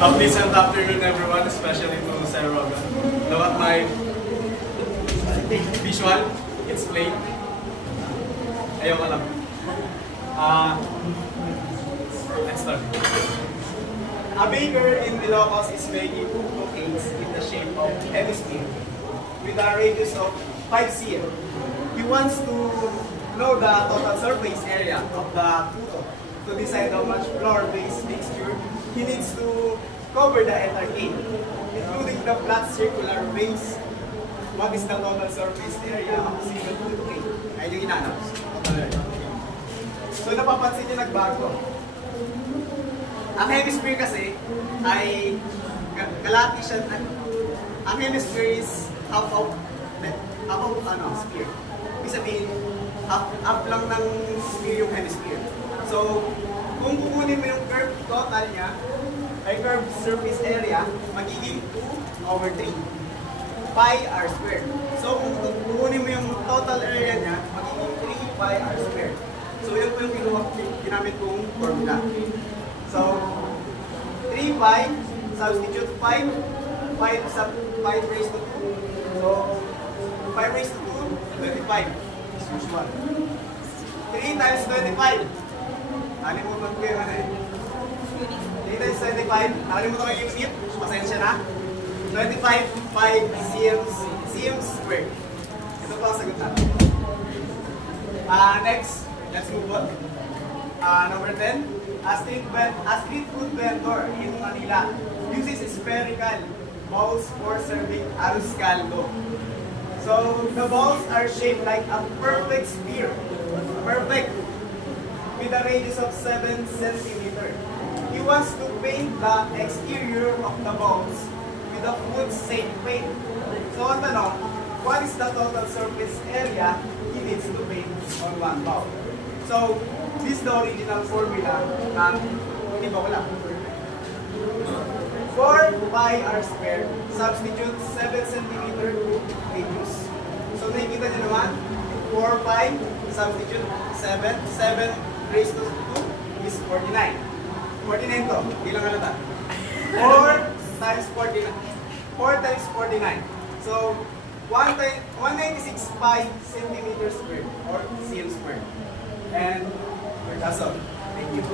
Pleasant afternoon, everyone, especially to Sarah Rogan. Look at my visual. It's plain. Ayaw ka lang. Let's start. A baker in Ilocos is making puto cakes in the shape of hemisphere with a radius of 5 cm. He wants to know the total surface area of the puto. To decide how much flour-based mixture he needs to cover the entire cake, including the flat circular base. What is the total surface area of a single puto cake? Ayun yung inanap. So napapansin niyo nagbago. Ang hemisphere kasi ay kalahati siya. Ang hemisphere is half of sphere. Ibig sabihin, half lang ng sphere yung hemisphere. So, kung kukunin mo yung curved total niya, ay curved surface area, magiging 2 over 3. Pi r squared. So, kung kukunin mo yung total area niya, magiging 3 pi r squared. So, yun po yung ginamit kong formula. So, 3 pi, substitute 5, 5 sub 5 raised to 2. So, 5 raised to 2, 25. As usual. 3 times 25. Nakalimutan ko yung ano eh. 3 times 25. Nakalimutan ko yung unit. Pasensya na. 25 cm squared. Ito pa ang sagot natin. Next, let's move on. Number 10. A street food vendor in Manila uses spherical bowls for serving arroz caldo. So, the bowls are shaped like a perfect sphere. Perfect. With a radius of 7 cm. He wants to paint the exterior of the bowls with a food-safe paint. So, ang tanong, what is the total surface area he needs to paint on one bowl? So, this is the original formula ng Tibokla. 4 pi r squared, substitute 7 cm radius. So, nakikita niyo naman, 4 pi, substitute 7, 7 raised to 2 is 49. 49 to, ilang halata? 4 times 49. 4 times 49. So, 196 pi centimeter squared or cm squared. And that's all. Thank you.